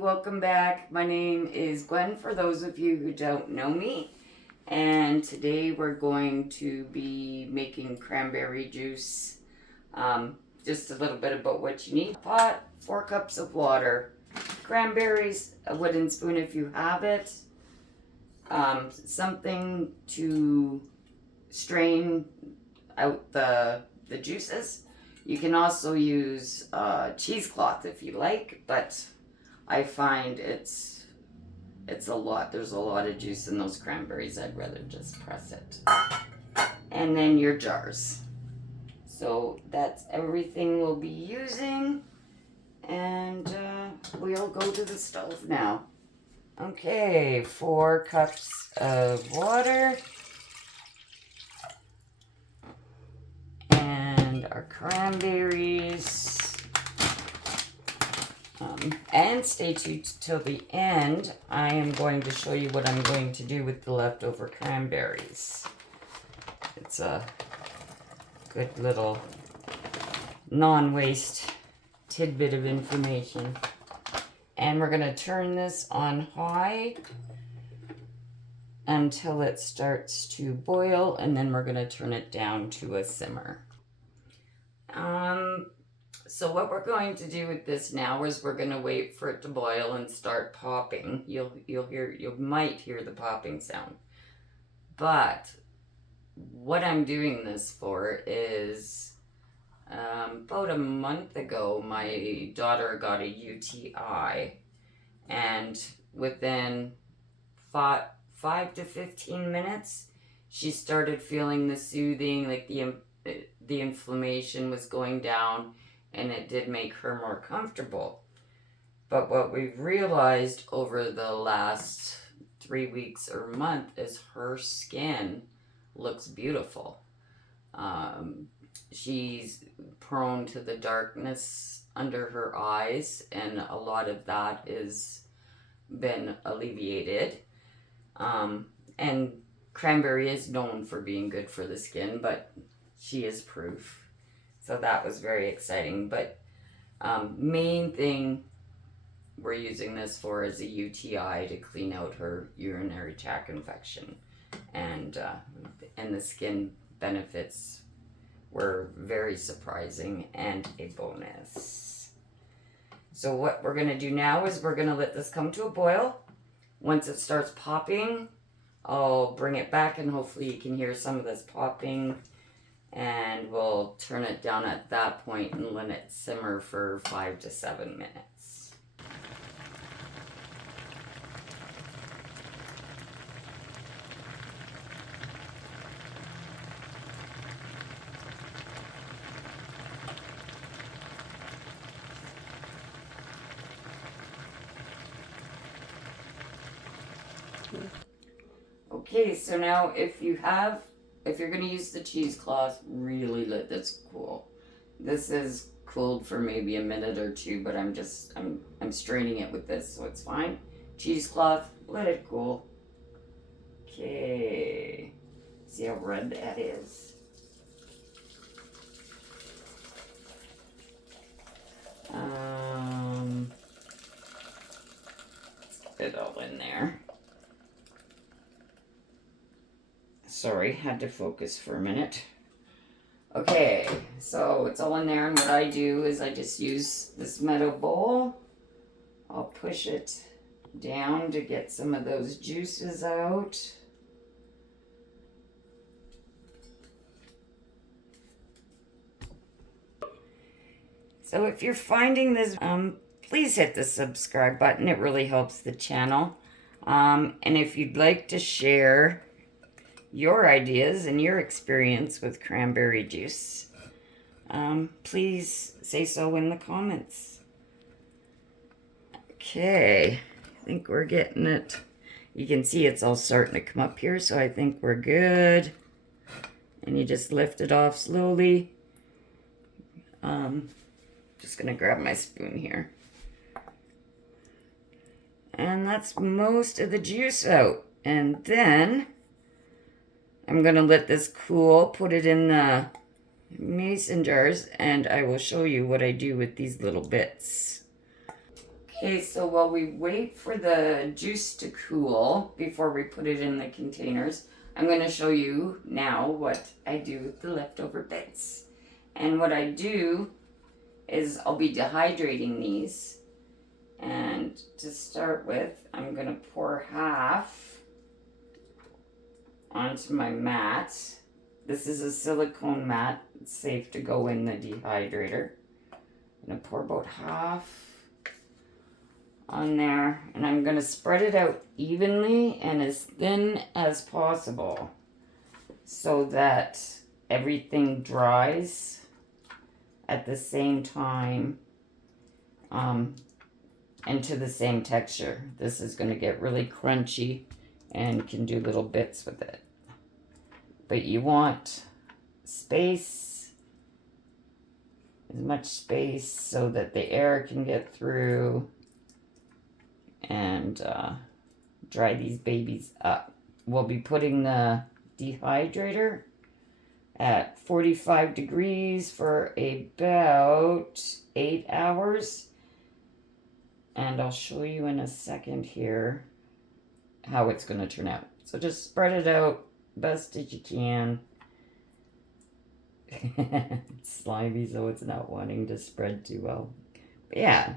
Welcome back. My name is Gwen, for those of you who don't know me. And today we're going to be making cranberry juice. Just a little bit about what you need. Pot, 4 cups of water, cranberries, a wooden spoon if you have it, something to strain out the juices. You can also use cheesecloth if you like, but I find it's a lot. There's a lot of juice in those cranberries. I'd rather just press it. And then your jars. So that's everything we'll be using. And we'll go to the stove now. Okay, 4 cups of water. And our cranberries. And stay tuned till the end. I am going to show you what I'm going to do with the leftover cranberries. It's a good little non-waste tidbit of information. And we're going to turn this on high until it starts to boil, and then we're going to turn it down to a simmer. So what we're going to do with this now is we're going to wait for it to boil and start popping. You might hear the popping sound. But what I'm doing this for is about a month ago my daughter got a UTI, and within 5 to 15 minutes she started feeling the soothing, like the inflammation was going down, and it did make her more comfortable. But what we've realized over the last 3 weeks or month is her skin looks beautiful. She's prone to the darkness under her eyes, and a lot of that is been alleviated. And cranberry is known for being good for the skin, but she is proof. So that was very exciting. But main thing we're using this for is a UTI, to clean out her urinary tract infection. And the skin benefits were very surprising and a bonus. So what we're going to do now is we're going to let this come to a boil. Once it starts popping, I'll bring it back, and hopefully you can hear some of this popping. And we'll turn it down at that point and let it simmer for 5 to 7 minutes. Okay, so now if you're going to use the cheesecloth, really let this cool. This is cooled for maybe a minute or 2, but I'm straining it with this, so it's fine. Cheesecloth, let it cool. Okay. See how red that is? Let's get it all in there. Sorry, had to focus for a minute. Okay, so it's all in there, and what I do is I just use this metal bowl. I'll push it down to get some of those juices out. So if you're finding this, please hit the subscribe button. It really helps the channel. And if you'd like to share your ideas and your experience with cranberry juice, please say so in the comments. Okay, I think we're getting it. You can see it's all starting to come up here, so I think we're good. And you just lift it off slowly. Just gonna grab my spoon here. And that's most of the juice out. And then I'm going to let this cool, put it in the mason jars, and I will show you what I do with these little bits. Okay, so while we wait for the juice to cool before we put it in the containers, I'm going to show you now what I do with the leftover bits. And what I do is I'll be dehydrating these. And to start with, I'm going to pour half onto my mat. This is a silicone mat. It's safe to go in the dehydrator. I'm going to pour about half on there, and I'm going to spread it out evenly and as thin as possible so that everything dries at the same time and to the same texture. This is going to get really crunchy and can do little bits with it. But you want space, as much space so that the air can get through and dry these babies up. We'll be putting the dehydrator at 45 degrees for about 8 hours. And I'll show you in a second here how it's going to turn out. So just spread it out best as you can. It's slimy, so it's not wanting to spread too well. But yeah,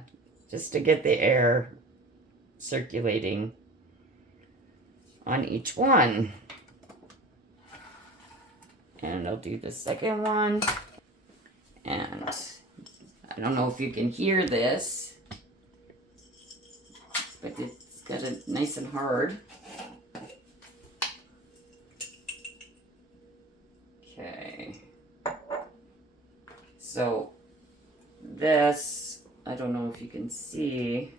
just to get the air circulating on each one. And I'll do the second one. And I don't know if you can hear this, but it's got it nice and hard. Okay. So this, I don't know if you can see,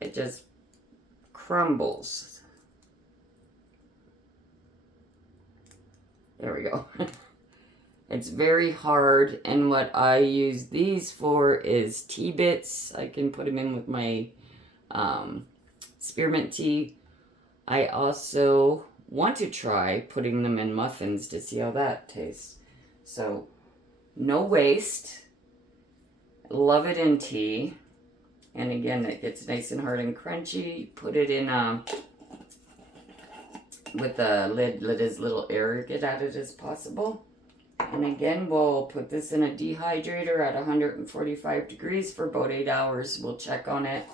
it just crumbles. There we go. It's very hard, and what I use these for is tea bits. I can put them in with my spearmint tea. I also want to try putting them in muffins to see how that tastes. So, no waste. Love it in tea. And again, it gets nice and hard and crunchy. Put it in with the lid, let as little air get at it as possible. And again, we'll put this in a dehydrator at 145 degrees for about 8 hours. We'll check on it.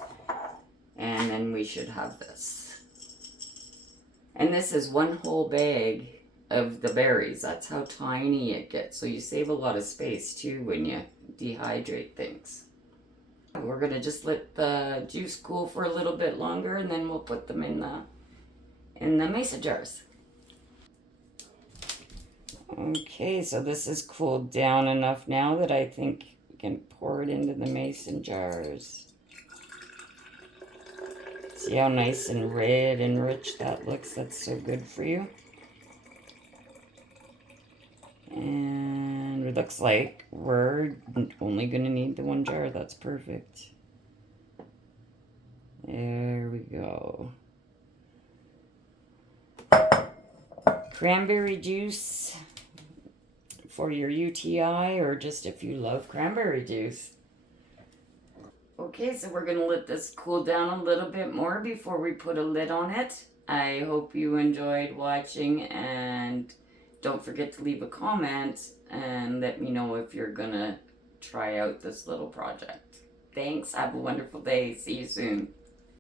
And then we should have this. And this is one whole bag of the berries. That's how tiny it gets. So you save a lot of space too when you dehydrate things. We're going to just let the juice cool for a little bit longer, and then we'll put them in the mason jars. Okay, so this is cooled down enough now that I think we can pour it into the mason jars. See how nice and red and rich that looks? That's so good for you. And it looks like we're only going to need the one jar. That's perfect. There we go. Cranberry juice for your UTI, or just if you love cranberry juice. Okay, so we're going to let this cool down a little bit more before we put a lid on it. I hope you enjoyed watching, and don't forget to leave a comment and let me know if you're going to try out this little project. Thanks. Have a wonderful day. See you soon.